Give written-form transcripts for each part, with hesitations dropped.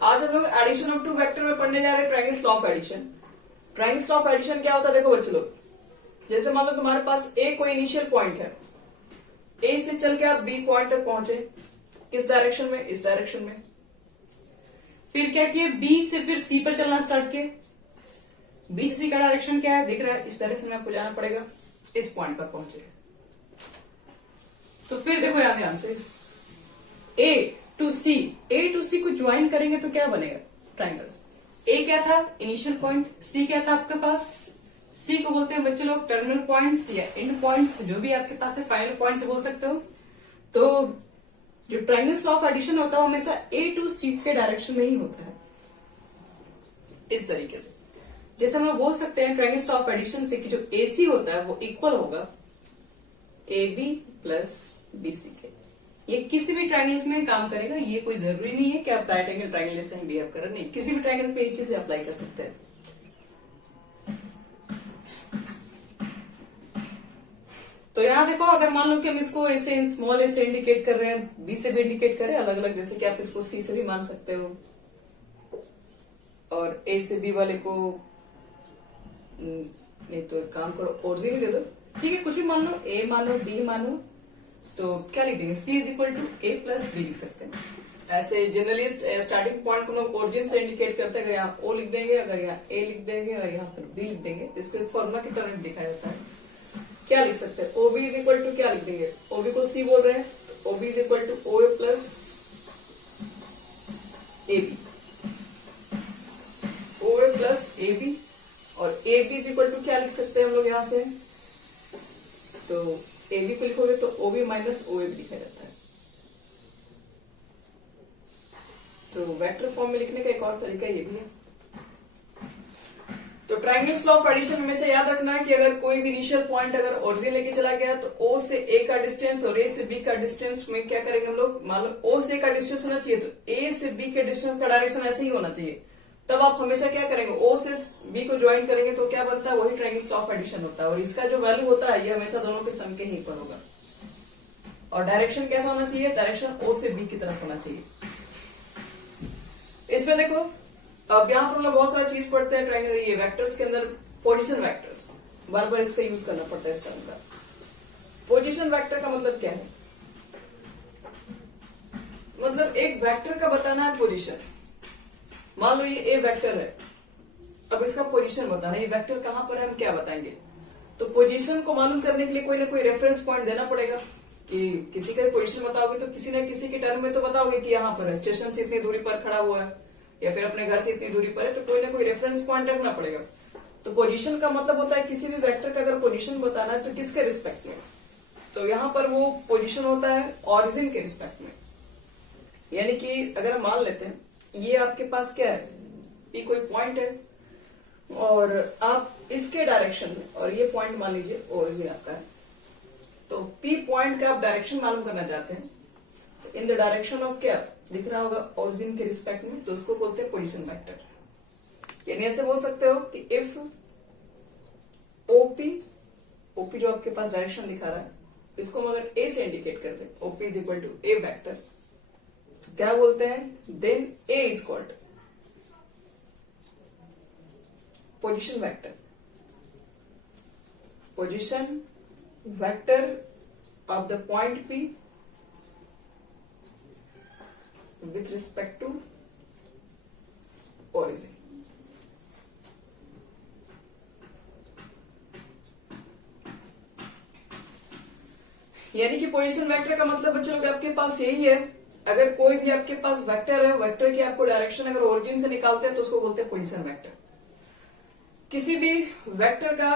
आज हम लोग एडिशन ऑफ टू वेक्टर में पढ़ने जा रहे हैं triangles law of addition. Triangles law of addition क्या होता है देखो बच्चे लोग, जैसे मान लो तुम्हारे पास ए कोई इनिशियल पॉइंट है, ए से चल के आप बी पॉइंट तक पहुंचे, किस डायरेक्शन में, इस डायरेक्शन में। फिर क्या किए, बी से फिर सी पर चलना स्टार्ट किए। बी से सी का डायरेक्शन क्या है दिख रहा है, इस डायरेक्शन में आपको जाना पड़ेगा, इस पॉइंट पर पहुंचे। तो फिर देखो यहां ध्यान से, ए टू सी को ज्वाइन करेंगे तो क्या बनेगा, ट्राइंगल्स। ए क्या था इनिशियल पॉइंट, सी क्या था आपके पास, सी को बोलते हैं बच्चे लोग टर्मिनल पॉइंट्स या एंड पॉइंट्स, जो भी आपके पास है, फाइनल पॉइंट्स बोल सकते हो। तो जो ट्रायंगल्स लॉ ऑफ एडिशन होता है हमेशा ए टू सी के डायरेक्शन में ही होता है, इस तरीके से। जैसे हम लोग बोल सकते हैं ट्रायंगल्स लॉ ऑफ एडिशन से कि जो AC होता है वो इक्वल होगा AB प्लस BC के। ये किसी भी ट्रायंगल्स में काम करेगा, ये कोई जरूरी नहीं है कि आप राइट एंगल ट्रायंगल जैसे हम बिहेव कर रहे, नहीं, किसी भी ट्रायंगल्स पे ये चीज अप्लाई कर सकते हैं। तो यहां देखो, अगर मान लो कि हम इसको ऐसे स्मॉल ए से इंडिकेट कर रहे हैं, बी से भी इंडिकेट कर रहे हैं, अलग अलग, जैसे कि आप इसको सी से भी मान सकते हो और ए से बी वाले को नहीं तो एक काम करो ओरिजिन ही दे दो, ठीक है, कुछ भी मान लो, ए मानो बी मानो, तो क्या लिख देंगे, C is equal to A plus B लिख सकते हैं। ऐसे जनरली स्टार्टिंग पॉइंट को लोग ओरिजिन से इंडिकेट करते हैं, अगर यहाँ ओ लिख देंगे, अगर यहाँ ए लिख देंगे, अगर यहाँ पर बी लिख देंगे, इसको एक फॉर्मूला की तरह दिखाया जाता है। क्या लिख सकते हैं, ओबी इज इक्वल टू क्या लिख देंगे, ओबी को सी बोल रहे हैं तो OB is equal to O A plus A B, O A plus A B, और A B is equal to क्या लिख सकते हैं हम लोग यहां से, तो ए बी को लिखोगे तो O B minus O A B लिखा जाता है। तो वेक्टर फॉर्म में लिखने का एक और तरीका ये भी है। तो ट्रायंगल्स लॉ ऑफ एडिशन में से याद रखना है कि अगर कोई भी इनिशियल पॉइंट अगर ओरिजिन लेके चला गया तो ओ से ए का डिस्टेंस और ए से बी का डिस्टेंस में क्या करेंगे हम लोग, मान लो ओ से ए का डिस्टेंस होना चाहिए तो ए से बी के डिस्टेंस का डायरेक्शन ऐसे ही होना चाहिए। तब आप हमेशा क्या करेंगे, ओ से बी को ज्वाइन करेंगे तो क्या बनता है, वही ट्रायंगल्स लॉ ऑफ एडिशन होता है। और इसका जो वैल्यू होता है ये हमेशा दोनों के सम के ही इक्वल होगा। और डायरेक्शन कैसा होना चाहिए, डायरेक्शन ओ से बी की तरफ होना चाहिए। इसमें देखो, अब यहाँ पर हम लोग बहुत सारा चीज पढ़ते हैं ट्रायंगल, ये वेक्टर्स के अंदर पोजीशन वेक्टर्स, बार बार इसका यूज करना पड़ता है इस टर्म का। पोजीशन वेक्टर का मतलब क्या है, मतलब एक वेक्टर का बताना है पोजीशन। मान लो ये ए वेक्टर है, अब इसका पोजीशन बताना है, ये वेक्टर कहां पर है हम क्या बताएंगे। तो पोजीशन को मालूम करने के लिए कोई ना कोई रेफरेंस पॉइंट देना पड़ेगा, कि किसी का पोजीशन बताओगे तो किसी न किसी के टर्म में तो बताओगे कि यहाँ पर है, स्टेशन से इतनी दूरी पर खड़ा हुआ है या फिर अपने घर से इतनी दूरी पर है, तो कोई ना कोई रेफरेंस पॉइंट रखना पड़ेगा। तो पोजीशन का मतलब होता है किसी भी वेक्टर का अगर पोजीशन बताना है तो किसके रिस्पेक्ट में, तो यहाँ पर वो पोजीशन होता है ऑरिजिन के रिस्पेक्ट में। यानी कि अगर हम मान लेते हैं ये आपके पास क्या है, P कोई पॉइंट है और आप इसके डायरेक्शन में, और ये पॉइंट मान लीजिए ओरिजिन आपका है, तो P पॉइंट का आप डायरेक्शन मालूम करना चाहते हैं, तो इन द डायरेक्शन ऑफ क्या दिख रहा होगा, ओरिजिन के रिस्पेक्ट में, तो उसको बोलते हैं पोजीशन वेक्टर। यानी ऐसे बोल सकते हो कि इफ OP जो आपके पास डायरेक्शन दिखा रहा है, इसको हम अगर A से इंडिकेट कर दे, OP is equal to a vector, तो क्या बोलते हैं, then A is called position vector. Position vector of the point P with respect to origin। यानी कि पोजीशन वेक्टर का मतलब बच्चों लोग आपके पास यही है, अगर कोई भी आपके पास वेक्टर है, वेक्टर की आपको डायरेक्शन अगर ओरिजिन से निकालते हैं तो उसको बोलते हैं पोजीशन वेक्टर। किसी भी वेक्टर का,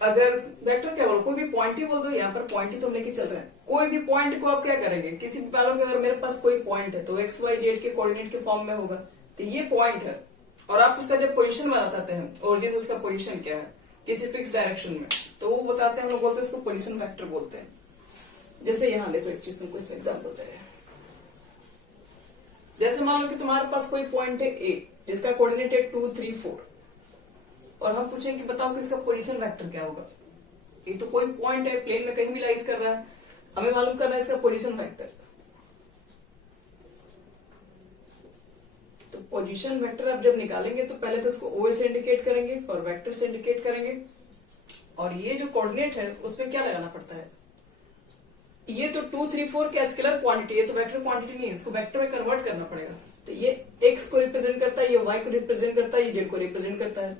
अगर वेक्टर क्या बोलो, कोई भी पॉइंट ही बोल दो, यहाँ पर पॉइंट ही तो लेके चल रहे हैं, कोई भी पॉइंट को आप क्या करेंगे, किसी भी मान लो कि अगर मेरे पास कोई पॉइंट है तो एक्स वाई जेड के कोऑर्डिनेट के फॉर्म में होगा, तो ये पॉइंट है और आप उसका जब पोजीशन बताते हैं, ओरिजिन उसका पोजीशन क्या है किसी फिक्स डायरेक्शन में, तो वो बताते हैं, हम लोग बोलते हैं उसको पोजीशन वेक्टर बोलते हैं। जैसे यहाँ देखो एक चीज तुमको इसमें एग्जाम्पल दे रहे हैं, जैसे मान लो कि तुम्हारे पास कोई पॉइंट है ए जिसका कोऑर्डिनेट है 2 3 4, और हम पूछेंगे कि बताओ कि इसका पोजीशन वेक्टर क्या होगा। ये तो कोई पॉइंट है, प्लेन में कहीं भी लाइज कर रहा है, हमें मालूम करना है इसका पोजीशन वेक्टर। तो पोजीशन वेक्टर आप जब निकालेंगे तो पहले तो उसको ओए से इंडिकेट करेंगे और वेक्टर से इंडिकेट करेंगे, और ये जो कोऑर्डिनेट है उसमें क्या लगाना पड़ता है, ये तो 2 3 4 का स्केलर क्वांटिटी, ये तो वेक्टर क्वांटिटी नहीं है, इसको वेक्टर में कन्वर्ट करना पड़ेगा। तो ये x को रिप्रेजेंट करता है, ये y को रिप्रेजेंट करता है, ये z को रिप्रेजेंट करता है।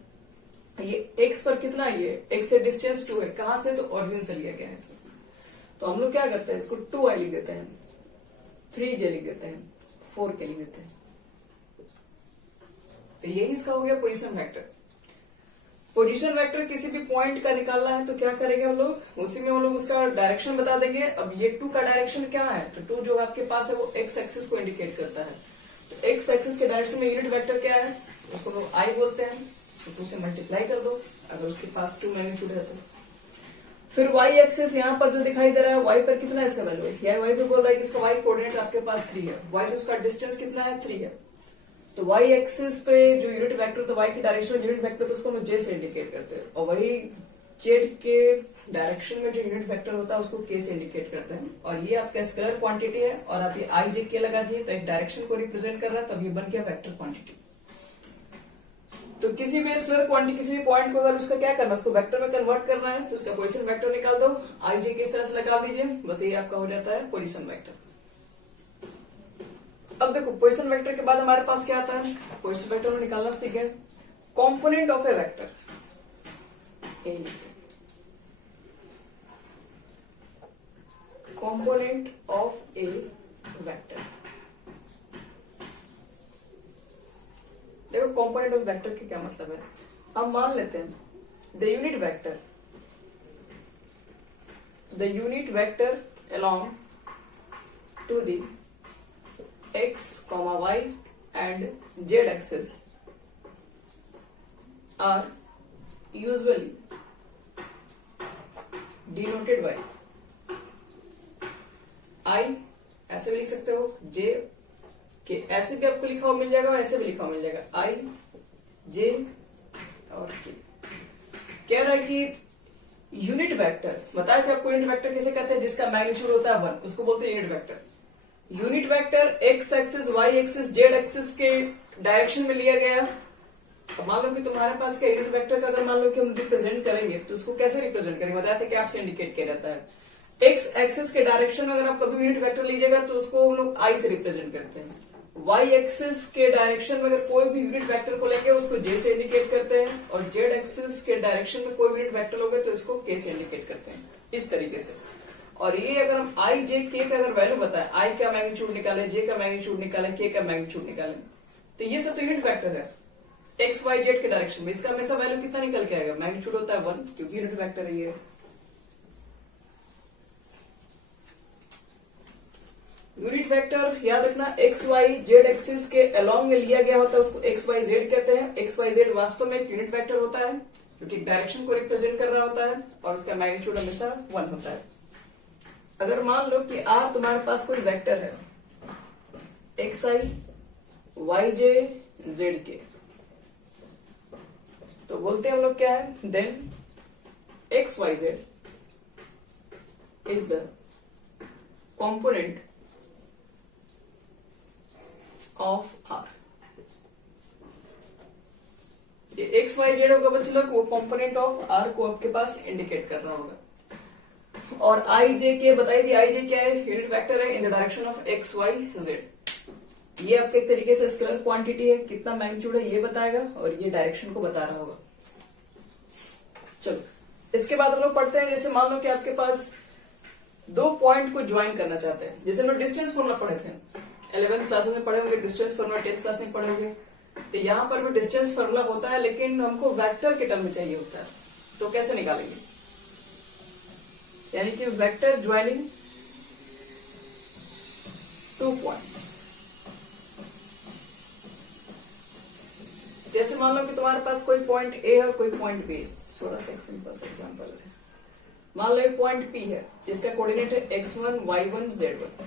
ये x पर कितना है, ये x से डिस्टेंस 2 है, कहां से, तो ओरिजिन से लिया गया है इसको। तो हम लोग क्या करते हैं, इसको 2y लिख देते हैं, 3j लिख देते हैं, 4k लिख देते हैं। तो यही इसका हो गया पोजीशन वेक्टर। पोजीशन वेक्टर किसी भी पॉइंट का निकालना है तो क्या करेंगे हम लोग, उसी में हम लोग उसका डायरेक्शन बता देंगे। अब ये 2 का डायरेक्शन क्या है, तो 2 जो आपके पास है वो x एक्सिस को इंडिकेट करता है। तो x एक्सिस के डायरेक्शन में यूनिट वेक्टर क्या है, उसको लोग I बोलते हैं, इसको 2 से मल्टीप्लाई कर दो अगर उसके पास 2 मैग्नीट्यूड है तो। फिर y एक्सिस यहाँ पर जो दिखाई दे रहा है, y पर कितना इसका वैल्यू है, यह y पे बोल रहा है कि इसका y कोऑर्डिनेट आपके पास 3 है, y से उसका डिस्टेंस कितना है, 3 है। तो y एक्सिस पे जो यूनिट वेक्टर, तो y की डायरेक्शन में यूनिट वेक्टर, तो उसको हम j से इंडिकेट करते हैं, और वही z के डायरेक्शन में जो यूनिट वेक्टर होता है उसको k से इंडिकेट करते हैं। और ये आपका स्केलर क्वांटिटी है, और आप ये i j k लगा दिए तो एक डायरेक्शन को रिप्रेजेंट कर रहा है, तो अब ये बन गया वेक्टर क्वांटिटी। तो किसी भी स्केलर क्वांटिटी, किसी भी पॉइंट को अगर उसका क्या करना है, उसको वेक्टर में कन्वर्ट करना है, तो उसका पोजीशन वेक्टर निकाल दो, i j किस तरह से लगा दीजिए, बस ये आपका हो जाता है पोजीशन वेक्टर। अब देखो पोजीशन वेक्टर के बाद हमारे पास क्या आता है, पोजीशन वेक्टर में निकालना सीख गए, component of A vector, component of A vector. देखो कॉम्पोनेंट ऑफ वेक्टर के क्या मतलब है, हम मान लेते हैं the unit vector along to the x, y and z axis are usually denoted by I, ऐसे भी लिख सकते हो, j के, ऐसे भी आपको लिखा हुआ मिल जाएगा, ऐसे भी लिखा हुआ मिल जाएगा, I, j और k। कह रहा है कि यूनिट वेक्टर, बताया था आपको यूनिट वेक्टर किसे कहते हैं, जिसका मैग्नीट्यूड होता है 1, उसको बोलते हैं unit vector. Unit vector x axis, y axis, z axis के डायरेक्शन में लिया गया। अब मान लो कि तुम्हारे पास क्या यूनिट वेक्टर का अगर मान लो कि हम रिप्रेजेंट करेंगे तो उसको कैसे रिप्रेजेंट करेंगे, बताया था कि आपसे इंडिकेट किया जाता है। x एक्सिस के डायरेक्शन में अगर आप कभी यूनिट वेक्टर लीजिएगा तो उसको हम लोग I से रिप्रेजेंट करते हैं। y एक्सिस के डायरेक्शन में अगर कोई भी यूनिट वेक्टर को लेंगे उसको j से इंडिकेट करते हैं, और z एक्सिस के डायरेक्शन में कोई भी यूनिट वेक्टर लोगे तो इसको k से इंडिकेट करते हैं, इस तरीके से। और ये अगर हम i j k का अगर वैल्यू बताएं, i का मैग्नीट्यूड निकालें, j का मैग्नीट्यूड निकालें, k का मैग्नीट्यूड निकालें, तो ये सब तो यूनिट वेक्टर है x y z के डायरेक्शन में। इसका हमेशा वैल्यू कितना निकल के आएगा, मैग्नीट्यूड होता है 1, क्योंकि यूनिट वेक्टर है ये। यूनिट वेक्टर याद रखना x y z एक्सिस के अलोंग में लिया गया होता है, उसको x y z कहते हैं। x y z वास्तव में एक यूनिट वेक्टर होता है जो कि डायरेक्शन को रिप्रेजेंट कर रहा होता है, और उसका मैग्नीट्यूड हमेशा 1 होता है। अगर मान लो कि r तुम्हारे पास कोई वेक्टर है x i y j z k, तो बोलते हैं हम लोग क्या है, then x y z is the component of R। ये x y z होगा बच्चे लोग, वो कॉम्पोनेंट ऑफ R को आपके पास इंडिकेट कर रहा होगा। और i j k बताई थी, i j क्या है, यूनिट वेक्टर है in the direction of x y z। ये आपके एक तरीके से स्केलर क्वांटिटी है, कितना मैग्नीट्यूड है ये बताएगा, और ये डायरेक्शन को बता रहा होगा। चलो इसके बाद हम लोग पढ़ते हैं, जैसे मान लो कि आपके पास दो पॉइंट को ज्वाइन करना चाहते हैं, जैसे हम लोग डिस्टेंस फॉर्मूला पढ़े थे 11th क्लास में पढ़े होंगे, डिस्टेंस फॉर्मूला 10th क्लास में पढ़े होंगे। तो यहाँ पर भी डिस्टेंस फॉर्मूला होता है, लेकिन हमको वेक्टर के टर्म में चाहिए होता है, तो कैसे निकालेंगे, यानी कि वेक्टर ज्वाइनिंग 2 पॉइंट्स। जैसे मान लो कि तुम्हारे पास कोई पॉइंट A और कोई पॉइंट B, थोड़ा सा सिंपल सा एग्जांपल है। मान लो एक पॉइंट P है जिसका कोऑर्डिनेट है x1 y1 z1,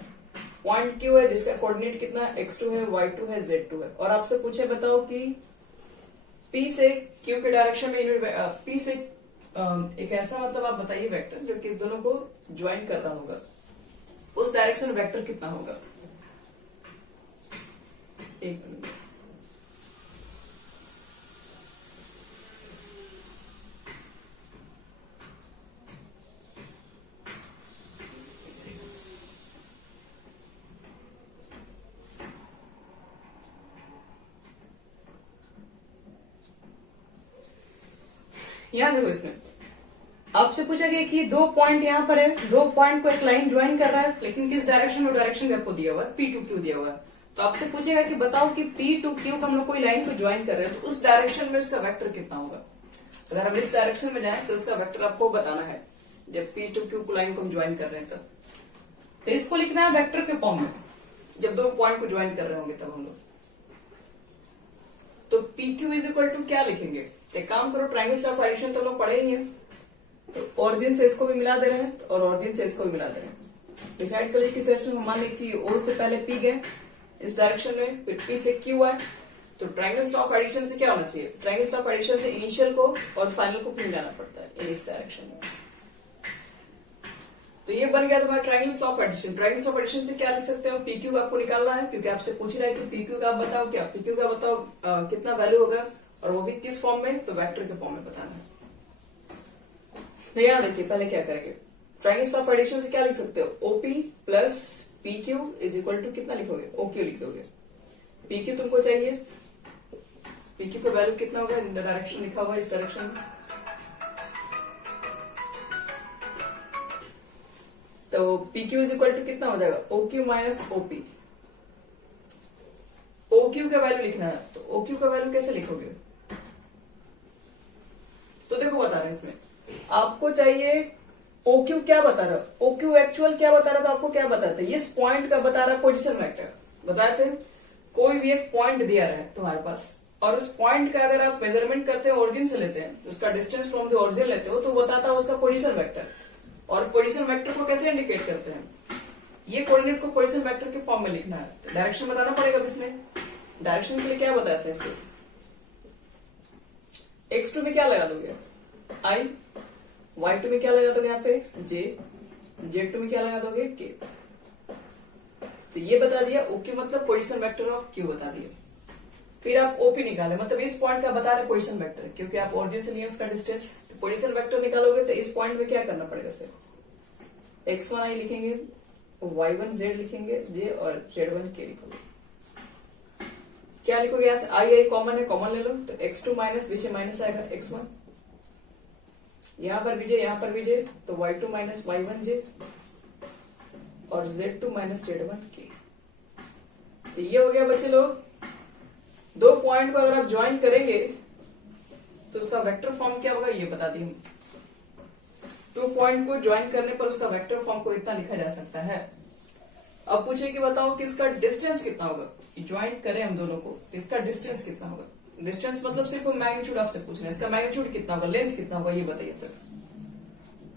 point Q है जिसका कोऑर्डिनेट कितना है x2 है y2 है z2 है, और आपसे पूछे बताओ कि P से Q के डायरेक्शन में P से एक ऐसा मतलब आप बताइए वेक्टर जो कि इस दोनों को ज्वाइन कर रहा होगा, उस डायरेक्शन वेक्टर कितना होगा। एक मिनट, यहाँ देखो, इसमें आपसे पूछा गया कि दो पॉइंट यहाँ पर है, दो पॉइंट को एक लाइन ज्वाइन कर रहा है, लेकिन किस डायरेक्शन में, डायरेक्शन भी आपको दिया हुआ है, P टू Q दिया हुआ है। तो आपसे पूछेगा कि बताओ कि P टू Q को हम लोग कोई लाइन को ज्वाइन कर रहे हैं, तो उस डायरेक्शन में इसका वेक्टर कितना होगा। अगर हम इस डायरेक्शन में जाए तो इसका वेक्टर आपको बताना है, जब P टू Q को लाइन को हम ज्वाइन कर रहे हैं तब। तो इसको लिखना है वेक्टर के फॉर्म में, जब दो पॉइंट को ज्वाइन कर रहे होंगे तब हम लोग। तो PQ इज इक्वल टू क्या लिखेंगे, एक काम करो, ट्राइंगल्स ऑफ एडिशन तो लोग पढ़े ही हैं, तो ऑरिजिन से इसको भी मिला दे रहे हैं और ऑरिजिन से इसको भी मिला दे रहे हैं। डिसाइड करिए किस डायरेक्शन में, मान लें कि O से पहले P गए इस डायरेक्शन में, फिर P से Q आए, तो ट्राइंगल्स ऑफ एडिशन से क्या होना चाहिए, ट्राइंगल्स ऑफ एडिशन से इनिशियल को और फाइनल को फिर जाना पड़ता है इस डायरेक्शन में। तो ये बन गया तुम्हारा triangles of addition. Triangles of addition से क्या लिख सकते हो, PQ का आपको निकालना है, क्योंकि आपसे पूछ रहा है कि PQ का आप बताओ, क्या PQ का बताओ कितना वैल्यू होगा, और वो भी किस फॉर्म में, तो वेक्टर के फॉर्म में बताना है। तो यहाँ देखिए पहले क्या करेंगे, ट्राइंगल्स ऑफ एडिशन से क्या लिख सकते हो, OP plus PQ is equal to कितना लिखोगे, OQ लिख दोगे। PQ तुमको चाहिए, PQ का वैल्यू कितना होगा, डायरेक्शन लिखा हुआ है इस डायरेक्शन में, तो PQ इज इक्वल टू कितना हो जाएगा, OQ माइनस OP। OQ का वैल्यू लिखना है, तो OQ का वैल्यू कैसे लिखोगे, तो देखो बता रहे हैं इसमें आपको चाहिए OQ क्या बता रहा है, OQ एक्चुअल क्या बता रहा था, आपको क्या बताते हैं, इस पॉइंट का बता रहा है पोजीशन वेक्टर बताए थे। कोई भी एक पॉइंट दिया रहा है तुम्हारे पास, और उस पॉइंट का अगर आप मेजरमेंट करते हैं, ओरिजिन से लेते हैं, उसका डिस्टेंस फ्रॉम द ओरिजिन लेते हो, तो बताता है उसका पोजीशन वेक्टर। और पोजीशन वेक्टर को कैसे इंडिकेट करते हैं, ये कोऑर्डिनेट को पोजीशन वेक्टर के फॉर्म में लिखना है, तो डायरेक्शन बताना पड़ेगा। इसमें डायरेक्शन के लिए क्या बताते हैं इसको, x2 में क्या लगा दोगे I, y2 में क्या लगा दोगे यहाँ पे J, z2 में क्या लगा दोगे K। तो ये बता दिया OQ मतलब पोजीशन वेक्टर ऑफ Q बता दिया। फिर आप OP निकाले, मतलब इस पॉइंट का बता रहे पोजीशन वेक्टर, क्योंकि आप ओरिजिन से लिए उसका डिस्टेंस, तो पोजीशन वेक्टर निकालोगे तो इस पॉइंट में क्या करना पड़ेगा सर, x1 I लिखेंगे, y1 Z लिखेंगे J, और z1 K लिखोगे। क्या लिखोगे, यहाँ से I कॉमन है, कॉमन ले लो, तो x2 माइनस बीच माइनस आएगा x1, यहाँ पर भी J, यहाँ पर भी J, तो y2 माइनस y1 J, और z2 माइनस z1 K। तो ये हो गया बच्चे लोग, दो पॉइंट को अगर आप ज्वाइन करेंगे तो उसका वेक्टर फॉर्म क्या होगा ये बता दिए। टू पॉइंट को ज्वाइन करने पर उसका वेक्टर फॉर्म को इतना लिखा जा सकता है। अब पूछे कि बताओ कि इसका डिस्टेंस कितना होगा, ज्वाइन करें हम दोनों को, इसका डिस्टेंस कितना होगा। डिस्टेंस मतलब सिर्फ मैग्नीट्यूड आपसे पूछ रहे हैं, इसका मैग्नीट्यूड कितना होगा, लेंथ कितना होगा ये बताइए सर।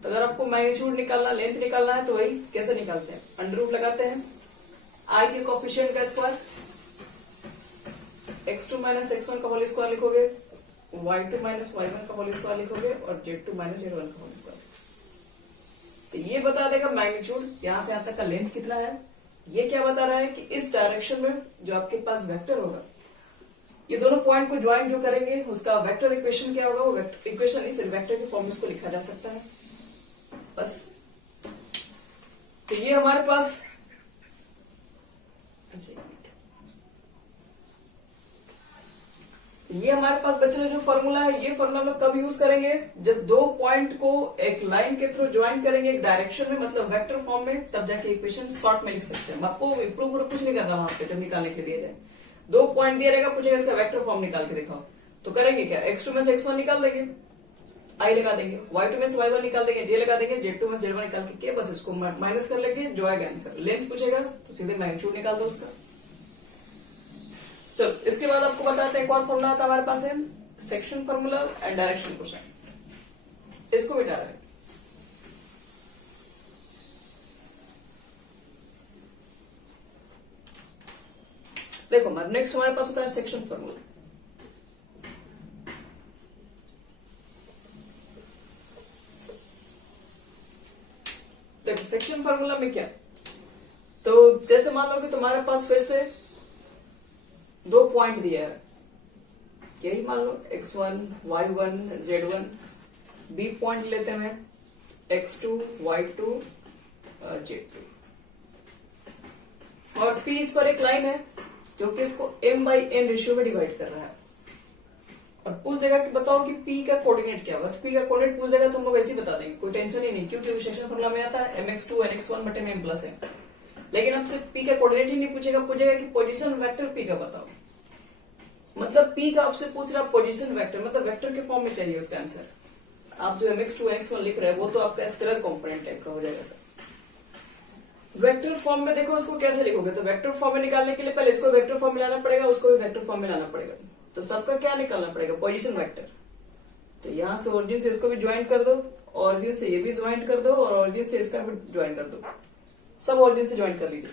तो अगर आपको मैग्नीट्यूड निकालना, लेंथ निकालना है, तो वही कैसे निकालते हैं, अंडर रूट लगाते हैं, I के कोफिशिएंट का स्क्वायर, x2 माइनस x1 का होल स्क्वायर लिखोगे, y2 माइनस y1 का होल स्क्वायर लिखोगे, और z2 माइनस z1 का होल स्क्वायर। तो ये बता देगा मैग्नीट्यूड, यहां से यहां तक का लेंथ कितना है। ये क्या बता रहा है कि इस डायरेक्शन में जो आपके पास वेक्टर होगा, ये दोनों पॉइंट को ज्वाइन जो करेंगे उसका वेक्टर इक्वेशन क्या होगा, वो वेक्टर इक्वेशन नहीं सिर्फ वेक्टर के फॉर्म में इसको लिखा जा सकता है बस। तो ये हमारे पास बच्चे जो फॉर्मूला है, ये फॉर्मूला लोग कब यूज करेंगे, जब दो पॉइंट को एक लाइन के थ्रू ज्वाइन करेंगे एक डायरेक्शन में, मतलब वेक्टर फॉर्म में, तब जाके इक्वेशन शॉर्ट में लिख सकते हैं। आपको इम्प्रूव कुछ नहीं करना वहां पे, जब निकालने के दिया जाए दो पॉइंट दिया रहेगा, पूछेगा इसका वेक्टर फॉर्म निकाल के दिखाओ, तो करेंगे क्या, x2 में से x1 निकाल देंगे, I लगा देंगे, y2 में से y1 निकाल देंगे, J लगा देंगे, z2 में से z1 निकाल के बस इसको माइनस कर लेंगे, जो आएगा आंसर। लेंथ पूछेगा तो सीधे मैग्नीट्यूड निकाल दो उसका। चलो इसके बाद आपको बताते हैं एक और फॉर्मूला आता हमारे पास है, section formula and direction question. इसको बेटा रहे देखो, नेक्स्ट हमारे पास होता है सेक्शन फॉर्मूला। देखो सेक्शन फॉर्मूला में क्या, तो जैसे मान लो कि तुम्हारे पास फिर से दो पॉइंट दिया है, यही मान लो x1 y1 z1, b point लेते हैं x2 y2 z2, और p इस पर एक लाइन है जो कि इसको m/n रेशियो में डिवाइड कर रहा है, और पूछ देगा कि बताओ कि P का कोऑर्डिनेट क्या होगा, तो P का कोऑर्डिनेट पूछ देगा तो हम लोग ऐसे ही बता देंगे, कोई टेंशन ही नहीं, क्योंकि सेक्शन फॉर्मूला में आता है mx2 nx1 बटे में m प्लस m। लेकिन आपसे P का कोऑर्डिनेट ही नहीं पूछेगा, पूछेगा कि पोजीशन वेक्टर P का बताओ। मतलब P का आपसे पूछ रहा पोजीशन वेक्टर, मतलब वेक्टर के फॉर्म में चाहिए उसका आंसर। आप जो mx2 nx1 लिख रहे हैं वो तो आपका स्केलर कंपोनेंट टाइप का हो जाएगा सर। वेक्टर फॉर्म में देखो उसको कैसे लिखोगे, तो वेक्टर फॉर्म में निकालने के लिए पहले इसको वेक्टर फॉर्म में लाना पड़ेगा, उसको भी वेक्टर फॉर्म में लाना पड़ेगा। तो सबका क्या निकालना पड़ेगा, पोजीशन वेक्टर। तो यहां से ओरिजिन से इसको भी ज्वाइन कर दो, ओरिजिन से ये भी ज्वाइन कर दो, और ओरिजिन से इसका भी ज्वाइन कर दो, सब ओरिजिन से ज्वाइन कर लीजिए।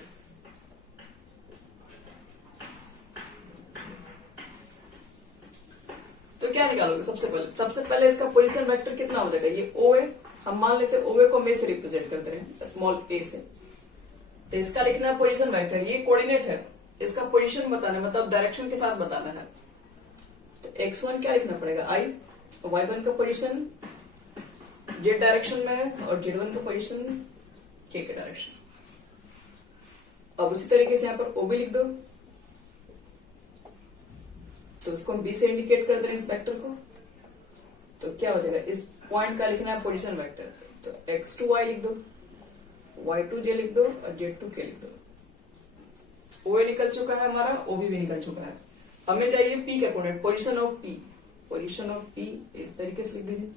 तो क्या निकालोगे, सबसे पहले इसका पोजीशन वेक्टर कितना हो जाएगा, ये ओ है, हम मान लेते हैं ओ को मे से रिप्रेजेंट करते रहे, स्मॉल ए से। तो इसका लिखना है पोजीशन वेक्टर, ये कोऑर्डिनेट है, इसका पोजीशन बताना मतलब डायरेक्शन के साथ बताना है। तो x1 क्या लिखना पड़ेगा i, y1 का पोजीशन z डायरेक्शन में है और z1 का पोजीशन k के डायरेक्शन। अब उसी तरीके से यहाँ पर o भी लिख दो, तो उसको हम b से इंडिकेट करते हैं इस वेक्टर को। तो क्या हो जाएगा, इस पॉइंट का लिखना है पोजीशन वेक्टर, तो x2y लिख दो, y2j लिख दो और z2k लिख दो। ओ निकल चुका है हमारा, ओ भी निकल चुका है। हमें चाहिए P का coordinate, position of P, position of P इस तरीके से लिख दीजिए,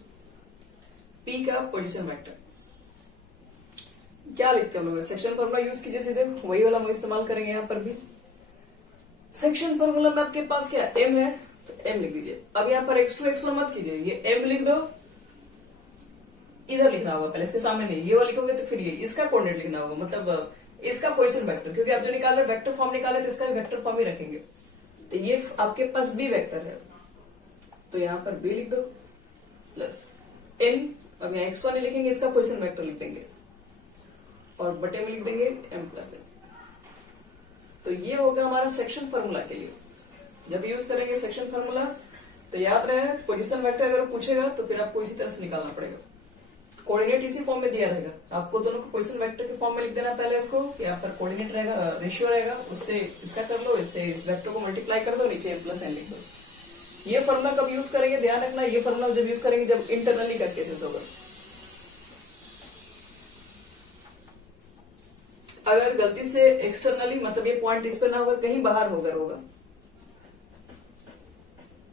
P का पोजीशन वेक्टर। क्या लिखते हैं हम लोग, सेक्शन फॉर्मूला यूज कीजिए सीधे, वही वाला हम इस्तेमाल करेंगे यहाँ पर भी। सेक्शन फॉर्मूला में आपके पास क्या m है, तो m लिख दीजिए। अब यहाँ पर x2 x1 मत कीजिए, ये m लिख दो, इधर लिखना होगा पहले, इसके सामने नहीं, ये वाला लिखोगे तो फिर ये इसका कोऑर्डिनेट लिखना होगा, मतलब इसका पोजीशन वेक्टर, क्योंकि आप जो निकाल रहे वेक्टर फॉर्म निकाले तो इसका भी वेक्टर फॉर्म ही रखेंगे। तो ये आपके पास b वेक्टर है, तो यहाँ पर b लिख दो प्लस n, अब यहाँ x1 नहीं लिखेंगे, इसका पोजीशन वेक्टर लिख देंगे और बटे में लिख देंगे m प्लस n। तो ये होगा हमारा सेक्शन फार्मूला के लिए। जब यूज करेंगे सेक्शन फार्मूला तो याद रहे पोजीशन वेक्टर अगर पूछेगा तो फिर आपको इसी तरह से निकालना पड़ेगा, कोऑर्डिनेट इसी फॉर्म में दिया रहेगा, आपको दोनों को पोजीशन वेक्टर के फॉर्म में लिख देना पहले इसको, यहाँ पर कोऑर्डिनेट रहेगा, रेशियो रहेगा, उससे इसका कर लो, इससे इस वेक्टर को मल्टीप्लाई कर दो, नीचे m प्लस n लिख दो। ये फॉर्मूला कब यूज करेंगे, ध्यान रखना, ये फॉर्मूला जब यूज करेंगे जब इंटरनली का केसेस होगा। अगर गलती से एक्सटर्नली मतलब ये पॉइंट इस पर ना होकर कहीं बाहर होगा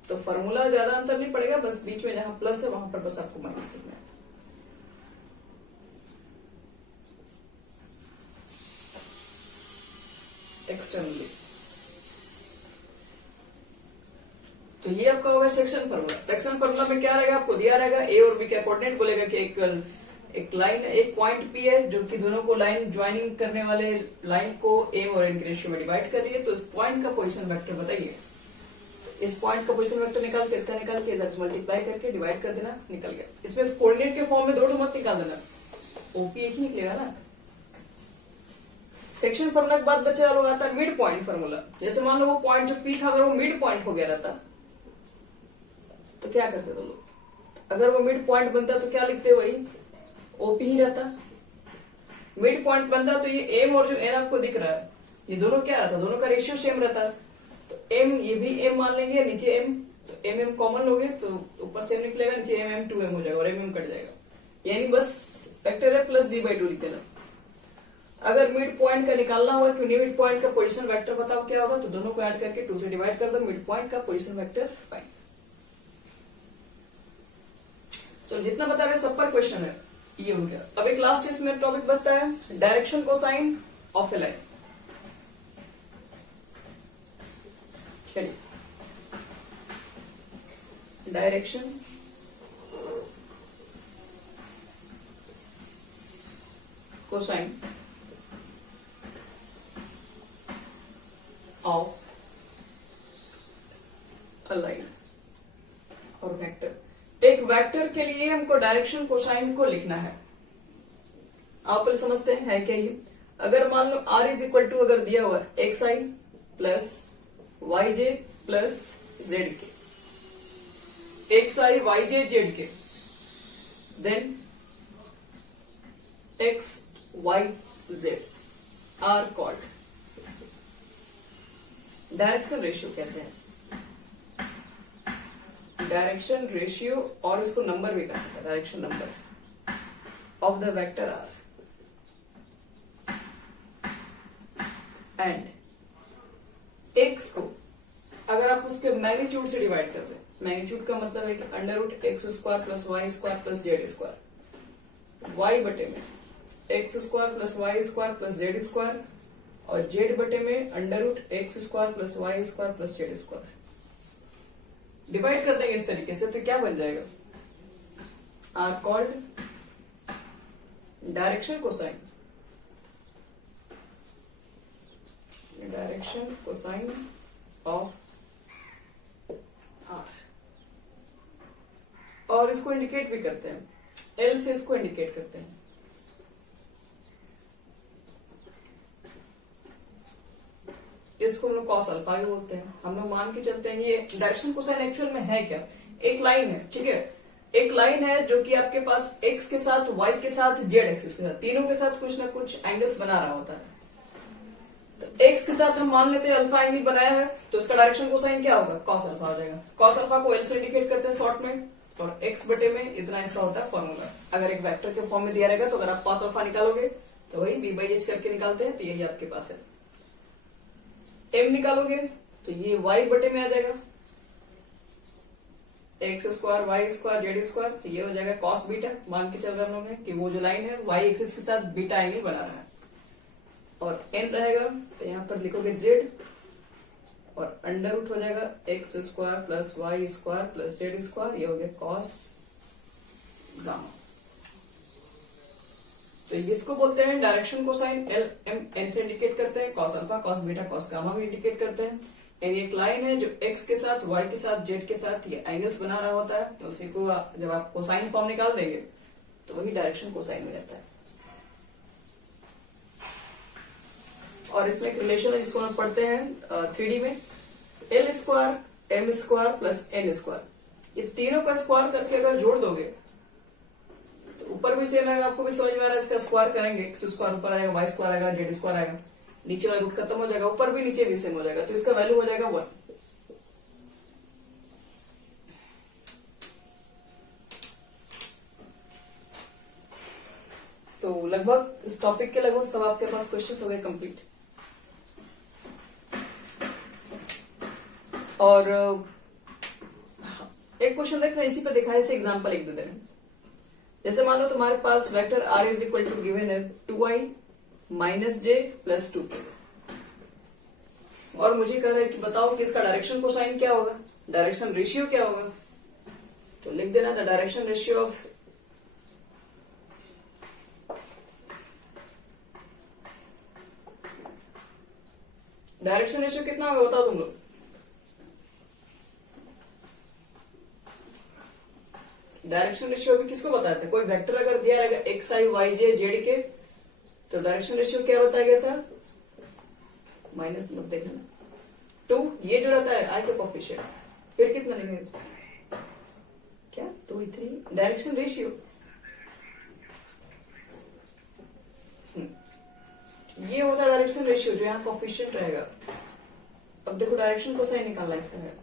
तो फॉर्मूला ज्यादा अंतर नहीं पड़ेगा, बस बीच में जहां प्लस है वहां पर बस आपको माइनस लिखना है। एक्सटर्नली, तो ये आपका होगा सेक्शन फार्मूला। सेक्शन फार्मूला में क्या रहेगा, आपको दिया रहेगा ए और बी का कोऑर्डिनेट, बोलेगा कि एक लाइन, एक पॉइंट P है जो कि दोनों को लाइन ज्वाइनिंग करने वाले लाइन को m और n के रेशियो में डिवाइड कर रही है, तो इस पॉइंट का पोजीशन वेक्टर बताइए। इस पॉइंट का पोजीशन वेक्टर निकाल के इसका निकाल के इधर से मल्टीप्लाई करके डिवाइड कर देना, निकल गया। इसमें कोऑर्डिनेट के फॉर्म में दो मत निकाल देना, OP एक ही निकलेगा ना। सेक्शन फार्मूला के बाद बच्चे लोग आता है मिड पॉइंट फार्मूला। जैसे मान लो वो पॉइंट जो P था अगर वो मिड पॉइंट हो गया रहता तो क्या करते थे लोग, अगर वो मिड पॉइंट बनता तो क्या लिखते, वही OP ही रहता। मिड पॉइंट बनता तो ये m और जो n आपको दिख रहा है ये दोनों क्या रहता, दोनों का रेशियो सेम रहता। तो m ये भी m मान लेंगे, नीचे m, तो m कॉमन लोगे तो ऊपर से m निकलेगा, नीचे m 2m हो जाएगा और m कट जाएगा, यानी बस वेक्टर है प्लस b/2 लिख देना। अगर मिड पॉइंट का निकालना होगा कि मिड पॉइंट का पोजीशन वेक्टर बताओ क्या होगा, तो दोनों को ऐड करके 2 से डिवाइड कर दो, मिड पॉइंट का पोजीशन वेक्टर फाइंड। तो जितना बता रहे सब पर क्वेश्चन है, ये हो गया। अब एक लास्ट इसमें टॉपिक बचता है direction cosine of a line. चलिए, direction cosine of a line और वेक्टर। एक वेक्टर के लिए हमको डायरेक्शन कोसाइन को लिखना है। आप पहले समझते हैं क्या ये। अगर मान लो r इज इक्वल टू अगर दिया हुआ है xi plus yj plus zk, xi yj zk, then x y z are called direction ratio कहते हैं। डायरेक्शन रेशियो, और इसको नंबर भी कहा जाता है, direction number of the vector r, and x को अगर आप उसके मैग्नीट्यूड से डिवाइड कर दें, मैग्नीट्यूड का मतलब है कि under root x square plus y square plus z square, y बटे में x square plus y square plus z square, और जेड बटे में under root x square plus y square plus z square. Divide कर देंगे इस तरीके से तो क्या बन जाएगा, r called direction cosine, direction cosine of r, और इसको इंडिकेट भी करते हैं, एल से इसको इंडिकेट करते हैं। इसको हम लोग कॉस अल्फा भी बोलते हैं। हम लोग मान के चलते हैं ये डायरेक्शन कोसाइन एक्चुअल में है क्या, एक लाइन है, ठीक है, एक लाइन है जो कि आपके पास एक्स के साथ, वाई के साथ, जेड एक्सिस के साथ, तीनों के साथ कुछ ना कुछ एंगल्स बना रहा होता है। तो एक्स के साथ हम मान लेते हैं अल्फा एंगल बनाया है, तो इसका डायरेक्शन कोसाइन क्या होगा, कॉस अल्फा हो जाएगा। कॉस अल्फा को एल से इंडिकेट करते हैं शॉर्ट में, और एक्स बटे में इतना इसका होता है फॉर्मूला। अगर एक वेक्टर के फॉर्म में दिया रहेगा तो अगर आप कॉस अल्फा निकालोगे तो वही बी बाई एच करके निकालते हैं, तो यही आपके पास है। एम निकालोगे तो ये वाई बटे में आ जाएगा, x square y square z square, तो ये हो जाएगा कॉस बीटा। मान के चल रहे हम लोग हैं कि वो जो लाइन है वाई एक्सिस के साथ बीटा एंगल बना रहा है, और एन रहेगा तो यहाँ पर लिखोगे जेड, और अंडर रूट हो जाएगा x square plus y square plus z square, ये हो गया कॉस गामा। तो इसको बोलते हैं direction cosine, l m n से इंडिकेट करते हैं, cos alpha cos beta cos gamma भी इंडिकेट करते हैं। यानी एक लाइन है जो एक्स के साथ, वाई के साथ, जेड के साथ ये एंगल्स बना रहा होता है, तो उसी को जब आप कोसाइन फॉर्म निकाल देंगे तो वही डायरेक्शन कोसाइन हो जाता है। और इसमें एक रिलेशन है जिसको हम पढ़ते हैं 3D में, l square m square plus n square, ये तीनों का स्क्वायर करके अगर जोड़ दोगे तो ऊपर भी सेम आएगा, आपको भी समझ में आ रहा है। इसका स्क्वायर करेंगे, एक्स स्क्वायर ऊपर आएगा, वाई स्क्वायर आएगा, जेड स्क्वायर आएगा, नीचे वाला रूट खत्म हो जाएगा, ऊपर भी नीचे भी सेम हो जाएगा, तो इसका वैल्यू हो जाएगा 1। तो लगभग इस टॉपिक के लगभग सब आपके पास क्वेश्चंस हो गए कंप्लीट। और एक क्वेश्चन देख रहे हैं, इसी पर दिखाया, इसे एग्जांपल एक दे दे रहे हैं। जैसे मान लो तुम्हारे पास vector R is equal to given है 2i माइनस जे प्लस 2, और मुझे कह रहा है कि बताओ कि इसका डायरेक्शन कोसाइन क्या होगा, डायरेक्शन रेशियो क्या होगा। तो लिख देना the direction ratio of direction ratio कितना होगा बताओ तुम लोग। डायरेक्शन रेशियो भी किसको बताते हैं, कोई वेक्टर अगर दिया रहेगा एक्स आई वाई जे जेड के, तो डायरेक्शन रेशियो क्या बताया गया था, माइनस मत देख लेना 2, ये जो रहता है आई का कोफिशिएंट, फिर कितना लिखेंगे क्या 2 3 डायरेक्शन रेशियो, ये होता है डायरेक्शन रेशियो जो यहाँ कोफिशिएंट रहेगा। अब देखो डायरेक्शन कोसाइन निकालना इसका है,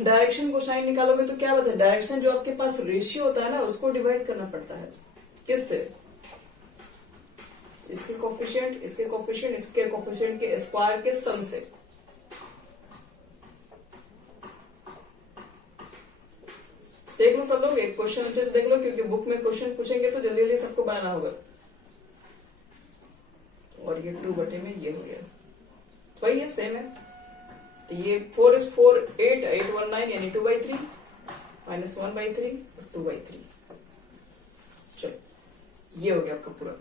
डायरेक्शन कोसाइन निकालोगे तो क्या बताए, डायरेक्शन जो आपके पास रेशियो होता है ना उसको डिवाइड करना पड़ता है, किससे, इसके कोफिशिएंट इसके कोफिशिएंट इसके कोफिशिएंट के स्क्वायर के सम से। देख लो सब लोग, एक क्वेश्चन अच्छे से देख लो, क्योंकि बुक में क्वेश्चन पूछेंगे तो जल्दी जल्दी सबको बनाना होगा। और ये 2 बटे में ये हो गया, तो वही है सेम है। तो ये 4 is 4 8 8 1 9 यानी 2/3 माइनस 1/3 और 2/3। चलो ये हो गया आपका पूरा।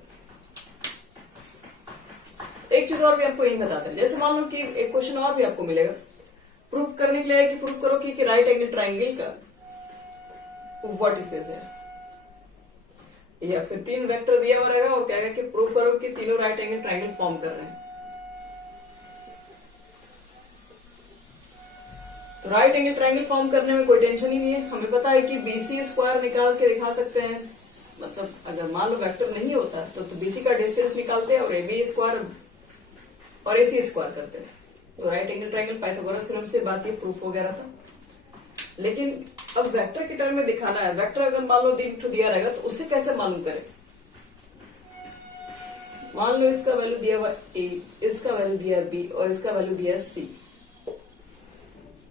एक चीज और भी आपको यही बताते हैं, जैसे मान लो कि एक क्वेश्चन और भी आपको मिलेगा, प्रूफ करने के लिए कि प्रूफ करो कि राइट एंगल ट्राइंगल का वर्टिसेस है, या फिर 3 वेक्टर दिया हुआ रहेगा और कहेगा कि प्रूफ करो कि तीनों राइट एंगल ट्राइंगल फॉर्म कर रहे हैं। तो राइट एंगल ट्राइंगल फॉर्म करने में कोई टेंशन ही नहीं है, हमें पता है कि बीसी स्क्वायर निकाल के दिखा सकते हैं। मतलब अगर मान लो वेक्टर नहीं होता तो बीसी का डिस्टेंस निकालते हैं और एबी स्क्वायर और AC स्क्वायर करते हैं। तो right angle triangle Pythagoras theorem से बात ये प्रूफ वगैरह था। लेकिन अब वेक्टर के टर्म में दिखाना है। वेक्टर अगर मान लो दिया रहेगा तो उससे कैसे मालूम करें। मान लो इसका वैल्यू दिया हुआ A, इसका वैल्यू दिया है B और इसका वैल्यू दिया है C।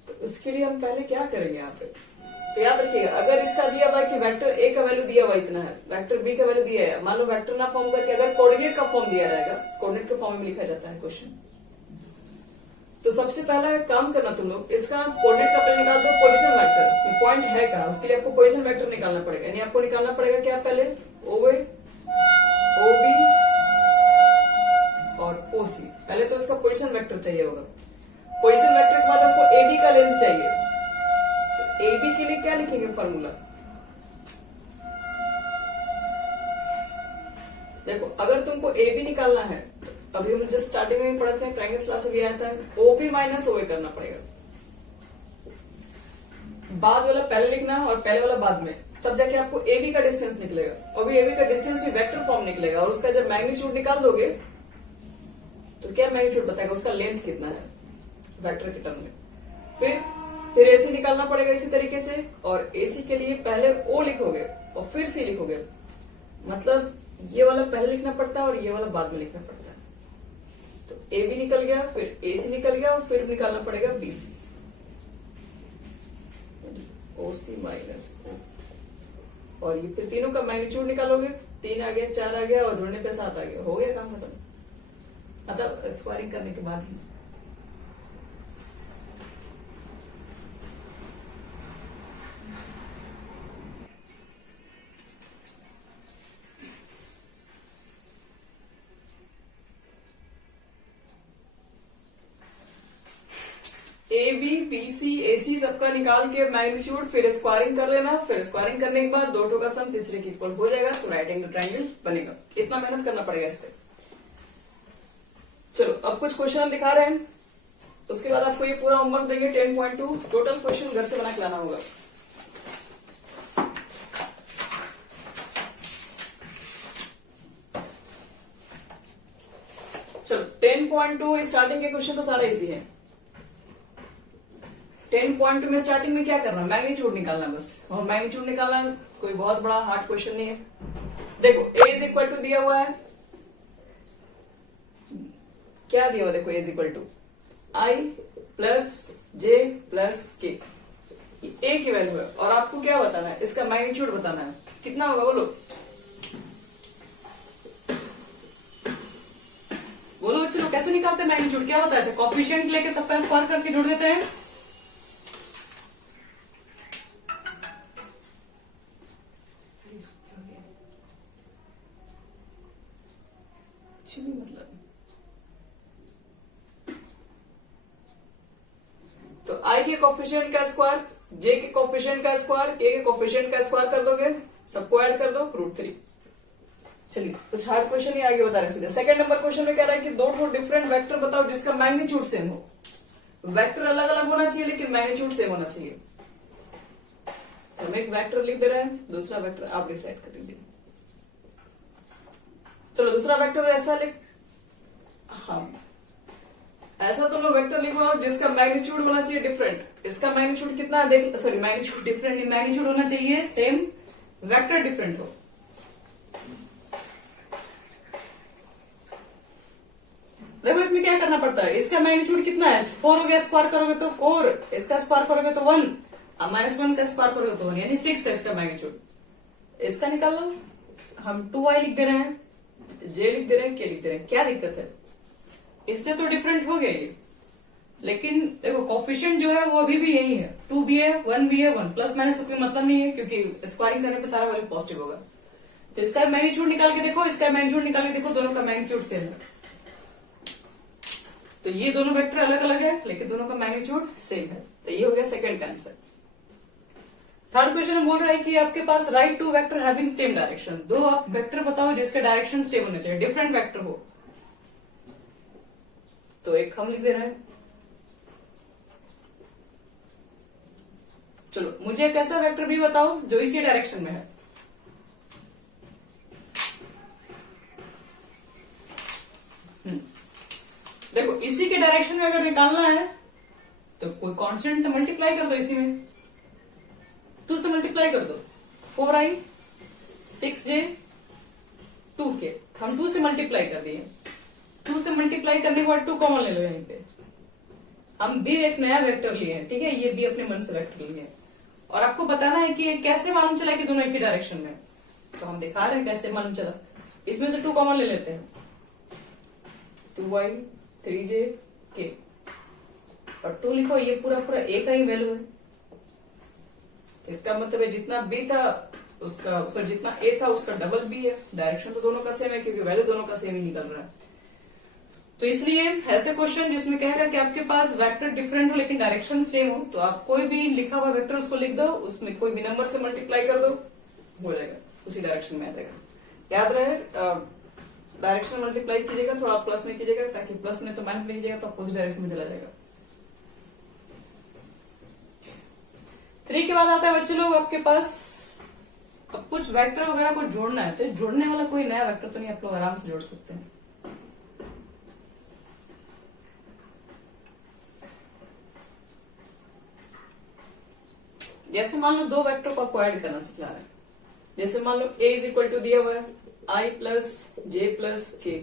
तो उसके लिए हम पहले क्या करेंगे यहाँ पे, तो याद रखिएगा अगर इसका दिया हुआ है कि वेक्टर A का वैल्यू दिया हुआ इतना है, वेक्टर B का वैल्यू दिया है, मान लो वेक्टर ना फॉर्म करके अगर कोऑर्डिनेट का फॉर्म दिया रहेगा, कोऑर्डिनेट के फॉर्म में लिखा जाता है क्वेश्चन, तो सबसे पहला काम करना तुम लोग, इसका कोऑर्डिनेट का पहले निकाल दो पोजीशन वेक्टर, ये पॉइंट है कहाँ, उसके लिए आपको पोजीशन वेक्टर निकालना पड़ेगा। यानी आपको निकालना पड़ेगा क्या, पहले OA, OB और OC। पहले तो इसका पोजीशन वेक्टर चाहिए होगा। पोजीशन वेक्टर के बाद आपको AB का लेंथ चाहिए। तो AB के लिए क्या लिखेंगे फॉर्मूला, देखो अगर तुमको AB निकालना है तो अभी हम जस्ट स्टार्टिंग में पढ़ते हैं, ट्रायंगल्स क्लास में भी आता है, OB माइनस OA करना पड़ेगा। बाद वाला पहले लिखना है और पहले वाला बाद में, तब जाके आपको AB का डिस्टेंस निकलेगा। अभी AB का डिस्टेंस भी वेक्टर फॉर्म निकलेगा और उसका जब मैग्नीट्यूड निकाल दोगे तो क्या मैग्नीट्यूड बताएगा, उसका लेंथ कितना है वेक्टर के टर्म में। फिर AC निकालना पड़ेगा इसी तरीके से, और AC के लिए पहले O लिखोगे और फिर C लिखोगे। मतलब ये वाला पहले लिखना पड़ता है और ये वाला बाद में लिखना पड़ता है। तो AB निकल गया, फिर AC निकल गया और फिर निकालना पड़ेगा BC, OC माइनस O। और ये फिर तीनों का मैग्नीट्यूड निकालोगे, 3 आ गया, 4 आ गया और जोड़ने पे 7 आ गया, हो गया काम खत्म। मतलब स्क्वायरिंग करने के बाद ही। AB, BC, AC सबका निकाल के मैग्नीट्यूड, फिर स्क्वायरिंग कर लेना, फिर स्क्वायरिंग करने के बाद दो टो का सम तीसरे के इक्वल हो जाएगा, तो राइट एंगल ट्रायंगल बनेगा। इतना मेहनत करना पड़ेगा इस पे। चलो अब कुछ क्वेश्चन दिखा रहे हैं, उसके बाद आपको ये पूरा होमवर्क देंगे 10.2, टोटल क्वेश्चन घर से बना के लाना होगा। चलो 10.2 स्टार्टिंग के क्वेश्चन तो सारे इजी है। 10.2 में स्टार्टिंग में क्या करना, मैग्नीट्यूड निकालना बस, और मैग्नीट्यूड निकालना कोई बहुत बड़ा हार्ड क्वेश्चन नहीं है। देखो A इज इक्वल टू दिया हुआ है, क्या दिया हुआ, देखो A is equal to I plus J plus K, A की वैल्यू है और आपको क्या बताना है, इसका मैग्नीट्यूड बताना है, कितना होगा बोलो बोलो बच्चों, कैसे निकालते हैं मैग्नीट्यूड, क्या बताए थे, कोएफिशिएंट लेके सबका स्क्वायर करके जोड़ देते हैं। मतलब तो I के कोएफिशिएंट का स्क्वायर, J के कोएफिशिएंट का स्क्वायर, K के कोएफिशिएंट का स्क्वायर कर दोगे, सबको ऐड कर दो, √3। चलिए कुछ हार्ड क्वेश्चन ही आगे बता रहे सीधे। सेकंड नंबर क्वेश्चन में कह रहा है कि दो डिफरेंट वेक्टर बताओ जिसका मैग्नीट्यूड सेम हो। वेक्टर अलग अलग होना चाहिए लेकिन मैग्नीट्यूड सेम होना चाहिए। तो हम एक वेक्टर लिख दे रहे हैं, दूसरा वेक्टर आप डिसाइड कर लीजिए। चलो दूसरा वेक्टर ऐसा लिख, हाँ ऐसा तुम लोग वेक्टर लिखो जिसका मैग्नीट्यूड होना चाहिए डिफरेंट। इसका मैग्नीट्यूड कितना है देख, सॉरी मैग्नीट्यूड डिफरेंट नहीं, मैग्नीट्यूड होना चाहिए सेम, वेक्टर डिफरेंट हो। देखो इसमें क्या करना पड़ता है, इसका मैग्नीट्यूड कितना है 4 हो गया, स्क्वायर करोगे तो 4, इसका स्क्वायर करोगे तो 1, -1 का स्क्वायर करोगे तो 1, यानी 6 है इसका मैग्नीट्यूड। इसका निकाल लो, हम 2i लिख दे रहे हैं, J लिख दे रहे हैं, K लिख दे रहे हैं, क्या दिक्कत है, इससे तो डिफरेंट हो गया ये। लेकिन देखो कोएफिशिएंट जो है वो अभी भी यही है, 2 भी है 1 भी है, 1 प्लस माइनस कोई मतलब नहीं है क्योंकि स्क्वायरिंग करने पे सारा वैल्यू पॉजिटिव होगा। तो इसका मैग्नीट्यूड निकाल के देखो, इसका मैग्नीट्यूड निकाल के देखो, दोनों का मैग्नीट्यूड सेम है। तो ये दोनों वेक्टर अलग अलग है लेकिन दोनों का मैग्नीट्यूड सेम है। तो ये हो गया सेकंड का आंसर। थर्ड क्वेश्चन में बोल रहा है कि आपके पास right two vector having same direction, दो आप वेक्टर बताओ जिसके डायरेक्शन सेम होने चाहिए, डिफरेंट वेक्टर हो। तो एक हम लिख दे रहे हैं, चलो मुझे एक ऐसा वेक्टर भी बताओ जो इसी डायरेक्शन में है। देखो इसी के डायरेक्शन में अगर निकालना है तो कोई कांस्टेंट से मल्टीप्लाई कर दो, इसी में 2 से मल्टीप्लाई कर दो, 4i 6j 2k, हम 2 से मल्टीप्लाई कर दिए। 2 से मल्टीप्लाई करने के बाद 2 कॉमन ले लो, यहीं पे हम भी एक नया वेक्टर लिए हैं, ठीक है, ये भी अपने मन से वेक्टर लिए हैं और आपको बताना है कि कैसे मालूम चला कि दोनों एक ही डायरेक्शन में, तो हम दिखा रहे हैं कैसे मालूम चला। इसमें से 2 कॉमन ले लेते हैं, 2y 3j k और 2 लिखो, ये पूरा पूरा a का ही वैल्यू है, तो इसका मतलब है जितना b था उसका जितना a था उसका डबल b है। डायरेक्शन तो दोनों का सेम है क्योंकि वैल्यू दोनों का सेम ही निकल रहा है। तो इसलिए ऐसे क्वेश्चन जिसमें कहेगा कि आपके पास वेक्टर डिफरेंट हो लेकिन डायरेक्शन सेम हो, तो आप कोई भी लिखा हुआ वेक्टर उसको लिख दो, उसमें कोई भी नंबर से मल्टीप्लाई कर दो, हो जाएगा, उसी डायरेक्शन में आ जाएगा। याद रहे डायरेक्शन मल्टीप्लाई कीजिएगा, थोड़ा प्लस में कीजिएगा ताकि प्लस में तो माइनस में कीजिएगा तो अपोजिट डायरेक्शन में चला जाएगा। 3 के बाद आता है बच्चे लोग आपके पास, अब कुछ वेक्टर वगैरह को जोड़ना है, तो जोड़ने वाला कोई नया वेक्टर तो नहीं, आप लोग आराम से जोड़ सकते हैं। जैसे मान लो 2 वेक्टर को आपको ऐड करना सिखा रहे हैं, जैसे मान लो a इज इक्वल टू दिया हुआ है i प्लस जे प्लस के,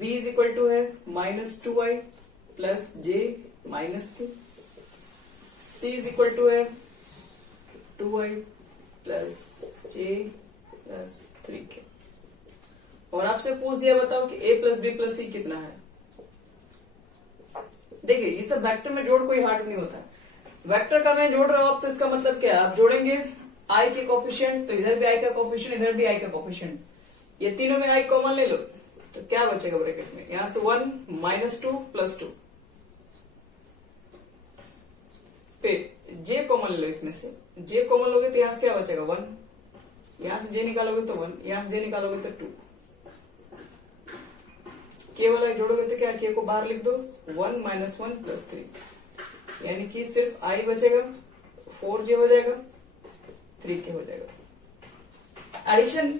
b इज इक्वल टू है -2i प्लस जे माइनस के, c इज इक्वल टू है 2i प्लस जे प्लस 3k, और आपसे पूछ दिया बताओ कि a plus b plus c कितना है। देखिए ये सब वेक्टर में जोड़ कोई हार्ड नहीं होता है, वेक्टर का मैं जोड़ रहा हूं आप, तो इसका मतलब क्या है, आप जोड़ेंगे i के कोफिशिएंट, तो इधर भी i का कोफिशिएंट, इधर भी i का कोफिशिएंट, ये तीनों में i कॉमन ले लो, तो क्या बचेगा ब्रैकेट में, यहां से 1 -2 +2, फिर j कॉमन ले लो, इसमें से j कॉमन लोगे तो यहां से क्या बचेगा 1, यहां से j निकालोगे तो 1, यहां से j निकालोगे तो 2, k वाला जोड़ोगे तो क्या, k को बाहर लिख दो, 1 - 1 + 3, यानी कि सिर्फ i बचेगा, 4j हो जाएगा, 3k हो जाएगा। एडिशन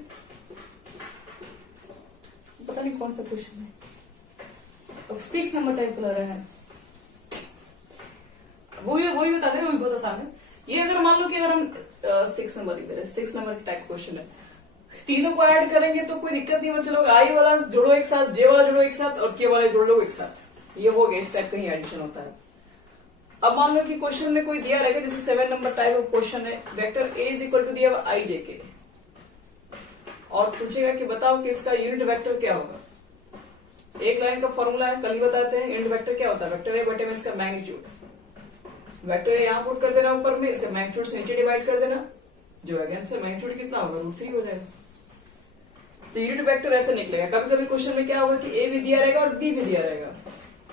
पता नहीं कौन सा क्वेश्चन है, अब 6 नंबर टाइप लग रहा है, वही बता दे रहे, वही बहुत आसान है ये। अगर मान लो कि अगर हम 6 नंबर लिख रहे, 6 नंबर टाइप क्वेश्चन है, तीनों को ऐड करेंगे तो कोई दिक्कत नहीं, चलो i वाला जोड़ो एक साथ, j वाला जोड़ो एक साथ और k वाला जोड़ लो एक साथ, ये हो गया, इस टाइप का ही एडिशन होता है। अब मान लो कि क्वेश्चन में कोई दिया रहेगा, जैसे 7 नंबर टाइप ऑफ क्वेश्चन है, vector a is equal to दिया हुआ i j के, और पूछेगा कि बताओ कि इसका यूनिट वेक्टर क्या होगा। एक लाइन का फॉर्मूला है, कल ही बताते हैं, यूनिट वेक्टर क्या होता है, वेक्टर ए बटे में इसका मैग्नीट्यूड, वेक्टर ए यहां पुट कर देना ऊपर में, इसका मैग्नीट्यूड से नीचे डिवाइड कर देना, जो अगेन से मैग्नीट्यूड कितना होगा, √3 हो जाएगा। तो यूनिट वेक्टर ऐसे निकलेगा। कभी कभी क्वेश्चन में क्या होगा कि a भी दिया रहेगा और b भी दिया रहेगा,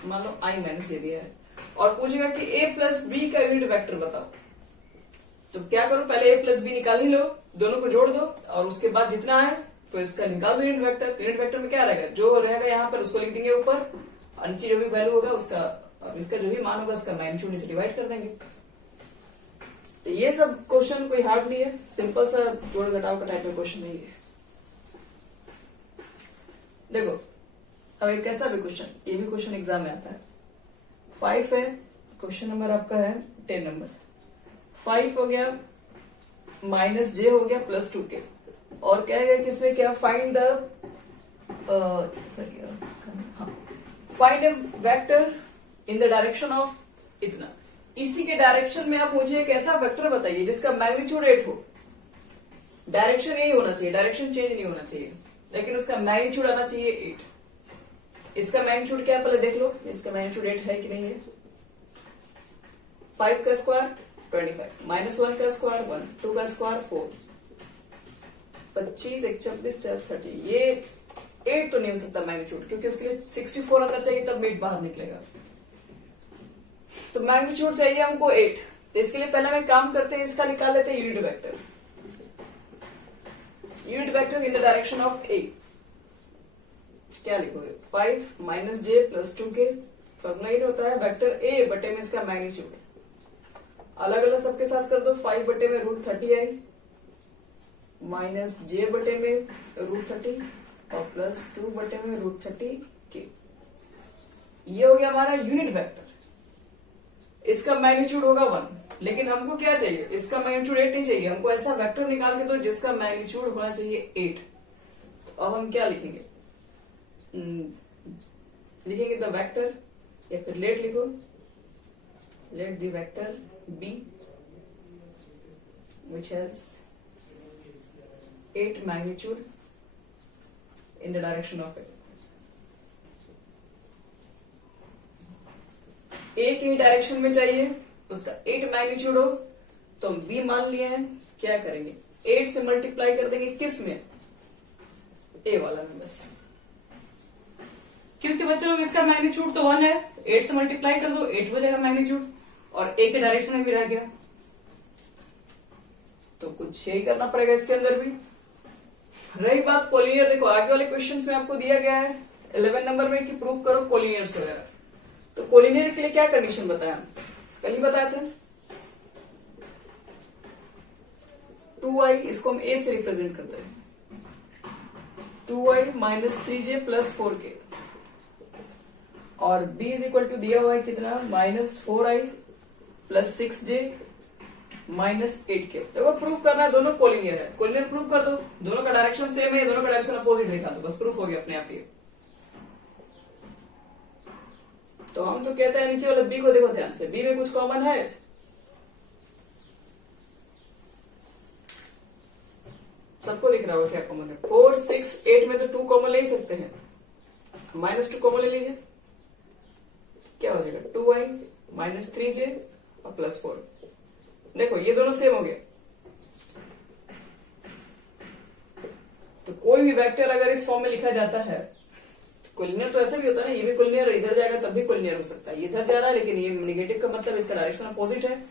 मान लो i - j दिया है, और पूछेगा कि a प्लस b का यूनिट वेक्टर बताओ, तो क्या करो, पहले a प्लस b निकाल ही लो, दोनों को जोड़ दो और उसके बाद जितना है तो इसका निकाल दो यूनिट वेक्टर। यूनिट वेक्टर में क्या रहेगा, जो रहेगा यहाँ पर उसको लिख देंगे ऊपर, और नीचे जो भी वैल्यू होगा उसका, और इसका जो भी मान होगा उसका मैग्नीट्यूड से डिवाइड कर देंगे। तो ये सब क्वेश्चन कोई हार्ड नहीं है, सिंपल सा जोड़ घटाव का टाइप का क्वेश्चन नहीं है। देखो अब एक कैसा भी क्वेश्चन, ये भी क्वेश्चन एग्जाम में आता है, 5 है, क्वेश्चन नंबर आपका है 10 नंबर, 5 हो गया -j हो गया +2k, और क्या है कि इसमें क्या, find the find A vector in the direction of इतना, इसी के डायरेक्शन में आप मुझे एक ऐसा वेक्टर बताइए जिसका मैग्नीट्यूड 8 हो, डायरेक्शन यही होना चाहिए, डायरेक्शन चेंज नहीं होना चाहिए, लेकिन उसका मैग्नीट्यूड आना चाहिए 8। इसका मैग्नीट्यूड क्या है पहले देख लो, इसका मैग्नीट्यूड 8 है कि नहीं है। 5 का स्क्वायर 25, -1 का स्क्वायर 1, 2 का स्क्वायर 4, 25 1 26 30, ये 8 तो नहीं हो सकता मैग्नीट्यूड, क्योंकि उसके लिए 64 अंदर चाहिए तब 8 बाहर निकलेगा, तो मैग्नीट्यूड चाहिए हमको 8। तो इसके लिए पहले हम काम करते हैं, इसका निकाल लेते हैं unit vector, unit vector in the direction of a, क्या लिखोगे, 5 - j + 2k, फॉर्मूला ये होता है वेक्टर a बटे में इसका मैग्नीट्यूड, अलग अलग सबके साथ कर दो, 5 बटे में √30i -j बटे में √30 और +2 बटे में √30k, ये हो गया हमारा यूनिट वेक्टर, इसका मैग्नीट्यूड होगा 1, लेकिन हमको क्या चाहिए, इसका मैग्नीट्यूड 8 नहीं चाहिए, हमको ऐसा वेक्टर निकाल के दो जिसका मैग्नीट्यूड होना चाहिए 8। तो अब हम क्या लिखेंगे, लिखेंगे द वेक्टर, या फिर लेट लिखो, let the vector b which has 8 magnitude in the direction of A। एक ही डायरेक्शन में चाहिए, उसका 8 मैग्नीट्यूड हो, तो हम B मान लिए हैं, क्या करेंगे 8 से मल्टीप्लाई कर देंगे किस में, A वाला में बस, क्योंकि बच्चों लोग इसका मैग्नीट्यूड तो 1 है, 8 से मल्टीप्लाई कर दो 8 हो जाएगा मैग्नीट्यूड, और A के डायरेक्शन में भी रह गया, तो कुछ यही करना पड़ेगा इसके अंदर भी। रही बात कोलिनियर, देखो आगे वाले क्वेश्चंस में आपको दिया गया है 11 नंबर में कि प्रूव करो कोलिनियर्स वगैरह, तो कोलिनियर के लिए क्या कंडीशन बताया, कल ही बताया था 2i, इसको हम a से रिप्रेजेंट करते हैं, 2i minus 3j plus 4k, और b इज इक्वल टू दिया हुआ है कितना, minus 4i plus 6j minus 8k। देखो प्रूव करना है, दोनों कोलिनियर है, कोलिनियर प्रूव कर दो, दोनों का डायरेक्शन सेम है, दोनों का डायरेक्शन अपोजिट दिखा दो, बस प्रूफ हो गया अपने आप ही। तो हम तो कहते हैं नीचे वाले बी को देखो ध्यान से, बी में कुछ कॉमन है, सबको दिख रहा होगा क्या कॉमन है, 4 6 8 में तो 2 कॉमन ले ही सकते हैं, -2 कॉमन ले लीजिए, क्या हो जाएगा 2i माइनस 3j और प्लस 4। देखो ये दोनों सेम हो गए, तो कोई भी वेक्टर अगर इस फॉर्म में लिखा जाता है, कोलिनियर तो ऐसे भी होता है ना, ये भी कोलिनियर इधर जाएगा तब भी कोलिनियर हो सकता है, ये इधर जा रहा है लेकिन ये नेगेटिव का मतलब इसका डायरेक्शन अपोजिट है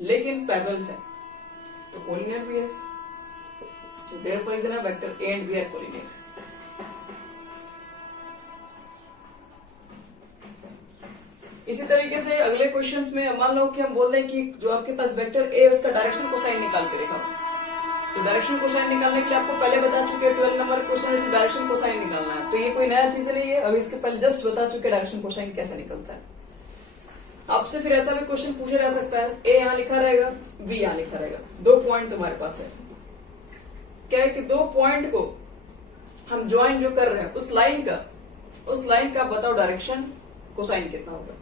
लेकिन पैरेलल है, तो कोलिनियर भी है। देयरफॉर लिख देना vector a and b are collinear. इसी तरीके से अगले क्वेश्चंस में मान लो कि हम बोल दें कि जो आपके पास वेक्टर ए उसका डायरेक्शन कोसाइन निकाल के देखा, तो डायरेक्शन कोसाइन निकालने के लिए आपको पहले बता चुके हैं 12 नंबर क्वेश्चन में डायरेक्शन कोसाइन निकालना है, तो ये कोई नया चीज नहीं है, अभी इसके पहले जस्ट बता चुके डायरेक्शन कोसाइन कैसे निकलता है। आपसे फिर ऐसा भी क्वेश्चन पूछा जा सकता है, ए यहाँ लिखा रहेगा बी यहाँ लिखा रहेगा, 2 पॉइंट तुम्हारे पास है, क्या है कि 2 पॉइंट को हम ज्वाइन जो कर रहे हैं उस लाइन का बताओ डायरेक्शन कोसाइन कितना होगा।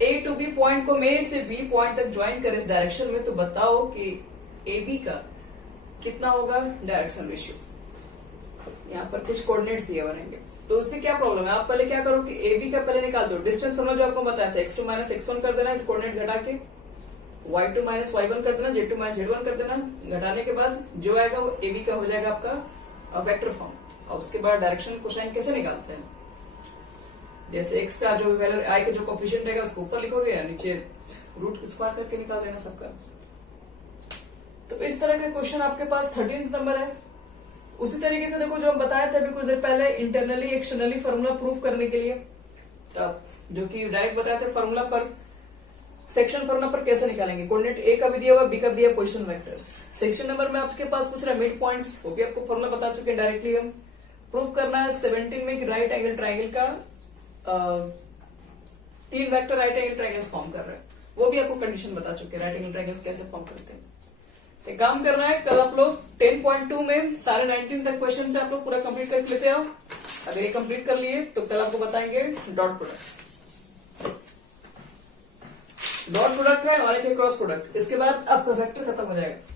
ए टू बी पॉइंट को ए से बी पॉइंट तक ज्वाइन कर इस डायरेक्शन में, तो बताओ कि ए बी का कितना होगा डायरेक्शन रेशियो। यहाँ पर कुछ कोऑर्डिनेट्स दिए बनेंगे, तो उससे क्या प्रॉब्लम है, आप पहले क्या करो कि ए बी का पहले निकाल दो, डिस्टेंस फॉर्मूला जो आपको बताया था x2 माइनस x1 कर देना, कोऑर्डिनेट घटा के y2 माइनस y1 कर देना, z2 माइनस z1 कर देना, घटाने के बाद जो आएगा वो ए बी का हो जाएगा आपका वेक्टर फॉर्म, और उसके बाद डायरेक्शन कोसाइन कैसे निकालते हैं, जैसे x का जो वैल्यू i का जो कोफिशिएंट रहेगा उसको ऊपर लिखोगे या नीचे रूट स्क्वायर करके निकाल देना सबका। तो इस तरह का क्वेश्चन आपके पास 13 नंबर है। उसी तरीके से देखो जो हम बताया था अभी कुछ देर पहले इंटरनली एक्सटर्नली फार्मूला प्रूव करने के लिए, जो कि डायरेक्ट बताए थे फार्मूला पर, सेक्शन फार्मूला पर कैसे निकालेंगे, कोऑर्डिनेट ए का भी दिया हुआ बी का भी दिया पोजीशन वेक्टर्स। सेक्शन नंबर में आपके पास पूछ रहा है मिड पॉइंट्स, वो भी आपको फार्मूला बता चुके हैं, डायरेक्टली हम प्रूव करना है 17 में राइट एंगल ट्राइंगल का 3 vector right angle triangles form कर रहे हैं, वो भी आपको कंडीशन बता चुके हैं राइट एंगल ट्राइंगल्स कैसे फॉर्म करते हैं। तो काम करना है, कल आप लोग 10.2 में सारे 19 तक क्वेश्चन से आप लोग पूरा कंप्लीट कर लेते हो। अगर ये कंप्लीट कर लिए तो कल आपको बताएंगे डॉट प्रोडक्ट है और एक क्रॉस प्रोडक्ट, इसके बाद आपका वेक्टर खत्म हो जाएगा।